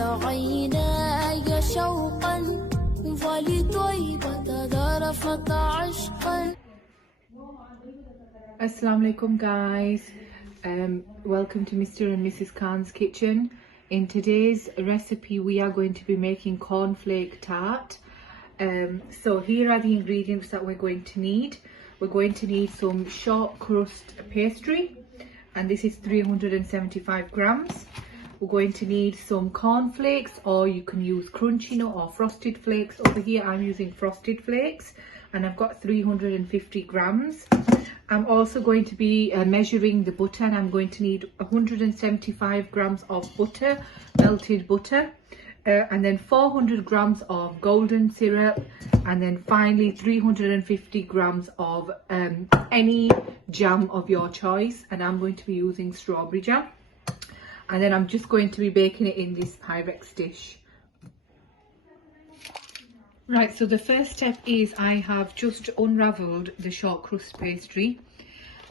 عيناي شوقا ولطيبة ذرفت عشقا. Assalamu alaikum guys, welcome to Mr. and Mrs. Khan's kitchen. In today's recipe we are going to be making cornflake tart. So here are the ingredients that we're going to need. We're going to need some short crust pastry, and this is 375 grams. We're going to need some cornflakes, or you can use crunchy nut or frosted flakes. Over here I'm using frosted flakes, and I've got 350 grams. I'm also going to be measuring the butter, and I'm going to need 175 grams of butter, melted butter, and then 400 grams of golden syrup, and then finally 350 grams of any jam of your choice, and I'm going to be using strawberry jam. And then I'm just going to be baking it in this Pyrex dish. Right, so the first step is I have just unravelled the short crust pastry,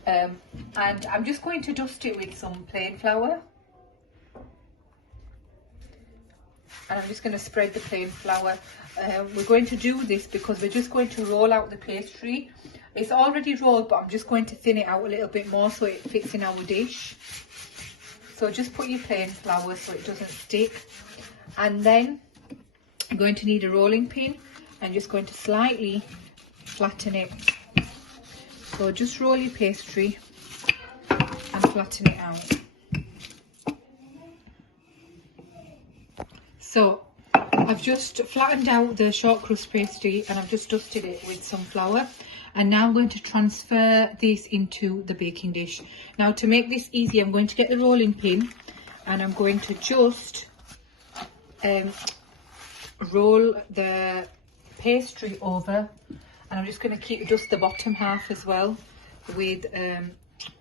and I'm just going to dust it with some plain flour, and I'm just going to spread the plain flour. We're going to do this because we're just going to roll out the pastry. It's already rolled, but I'm just going to thin it out a little bit more so it fits in our dish. So just put your plain flour so it doesn't stick, and then I'm going to need a rolling pin and just going to slightly flatten it. So just roll your pastry and flatten it out. So I've just flattened out the short crust pastry and I've just dusted it with some flour, and now I'm going to transfer this into the baking dish. Now to make this easy, I'm going to get the rolling pin and I'm going to just roll the pastry over, and I'm just going to dust the bottom half as well with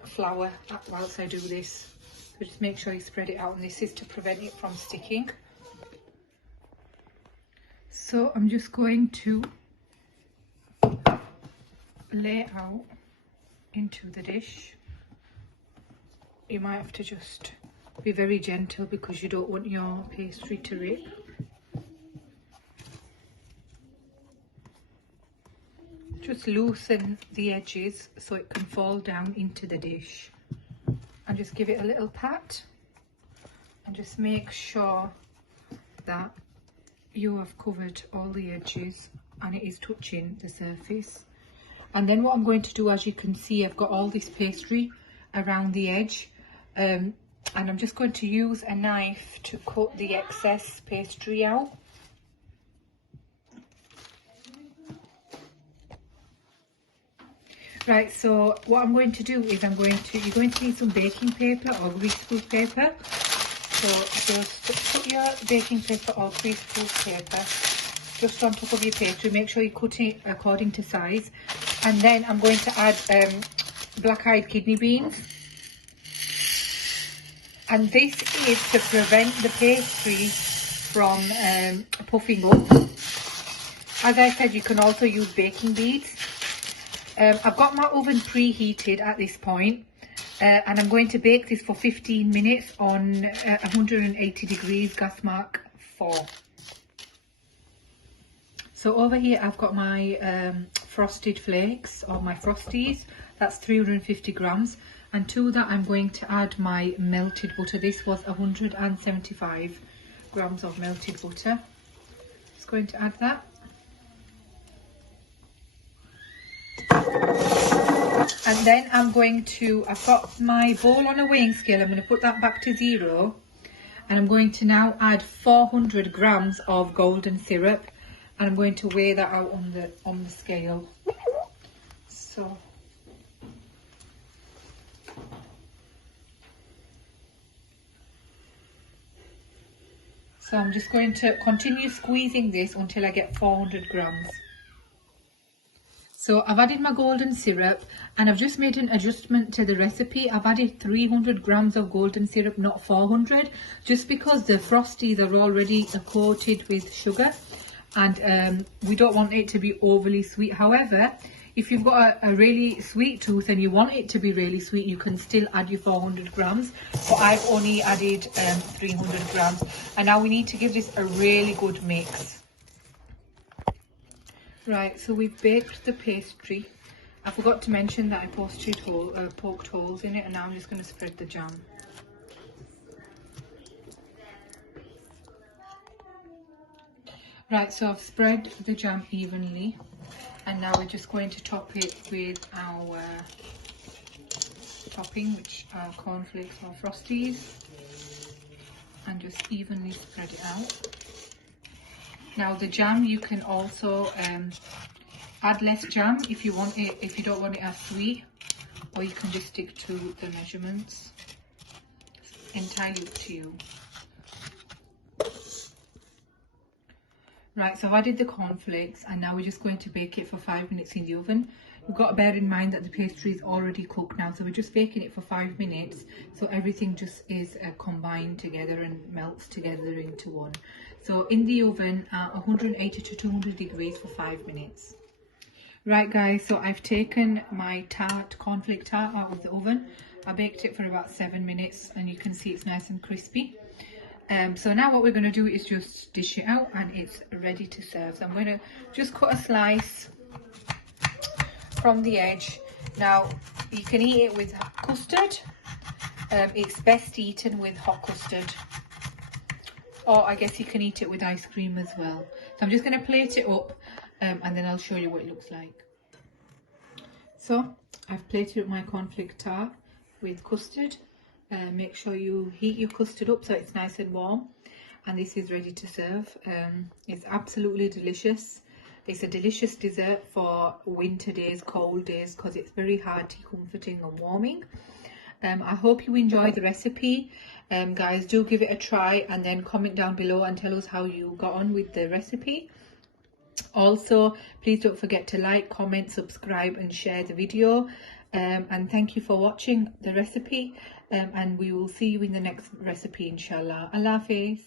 flour whilst I do this. So just make sure you spread it out, and this is to prevent it from sticking. So I'm just going to lay out into the dish. You might have to just be very gentle because you don't want your pastry to rip. Just loosen the edges so it can fall down into the dish, and just give it a little pat, and just make sure that you have covered all the edges and it is touching the surface. And then what I'm going to do, as you can see, I've got all this pastry around the edge, and I'm just going to use a knife to cut the excess pastry out. Right, so what I'm going to do is you're going to need some baking paper or greaseproof paper. So just put your baking paper or greaseproof paper just on top of your pastry. Make sure you cut it according to size. And then I'm going to add black-eyed kidney beans. And this is to prevent the pastry from puffing up. As I said, you can also use baking beads. I've got my oven preheated at this point, and I'm going to bake this for 15 minutes on 180 degrees, gas mark 4. So over here I've got my frosted flakes, or my frosties. That's 350 grams, and to that I'm going to add my melted butter. This was 175 grams of melted butter. Just going to add that. And then I've got my bowl on a weighing scale. I'm going to put that back to 0, and I'm going to now add 400 grams of golden syrup, and I'm going to weigh that out on the scale. So I'm just going to continue squeezing this until I get 400 grams. So I've added my golden syrup, and I've just made an adjustment to the recipe. I've added 300 grams of golden syrup, not 400, just because the frosties are already coated with sugar, and we don't want it to be overly sweet. However, If you've got a really sweet tooth and you want it to be really sweet, you can still add your 400 grams. But I've only added 300 grams. And now we need to give this a really good mix. Right, so we've baked the pastry. I forgot to mention that I poked holes in it, and now I'm just going to spread the jam. Right, so I've spread the jam evenly, and now we're just going to top it with our topping, which are cornflakes or frosties, and just evenly spread it out. Now the jam, you can also add less jam if you want it, if you don't want it as sweet, or you can just stick to the measurements. It's entirely up to you. Right, so I've added the cornflakes, and now we're just going to bake it for 5 minutes in the oven. You've got to bear in mind that the pastry is already cooked now, so we're just baking it for 5 minutes, so everything just is combined together and melts together into one. So in the oven at 180 to 200 degrees for 5 minutes. Right guys, so I've taken my cornflake tart out of the oven. I baked it for about 7 minutes, and you can see it's nice and crispy. So now what we're going to do is just dish it out, and it's ready to serve. So I'm going to just cut a slice from the edge. Now you can eat it with custard. It's best eaten with hot custard, or I guess you can eat it with ice cream as well. So I'm just going to plate it up, and then I'll show you what it looks like. So I've plated up my cornflake tart with custard. Make sure you heat your custard up so it's nice and warm, and this is ready to serve. It's absolutely delicious. It's a delicious dessert for winter days, cold days, because it's very hearty, comforting and warming. I hope you enjoy the recipe. Guys, do give it a try, and then comment down below and tell us how you got on with the recipe. Also, please don't forget to like, comment, subscribe and share the video. And thank you for watching the recipe, and we will see you in the next recipe, inshallah. Allah Hafiz.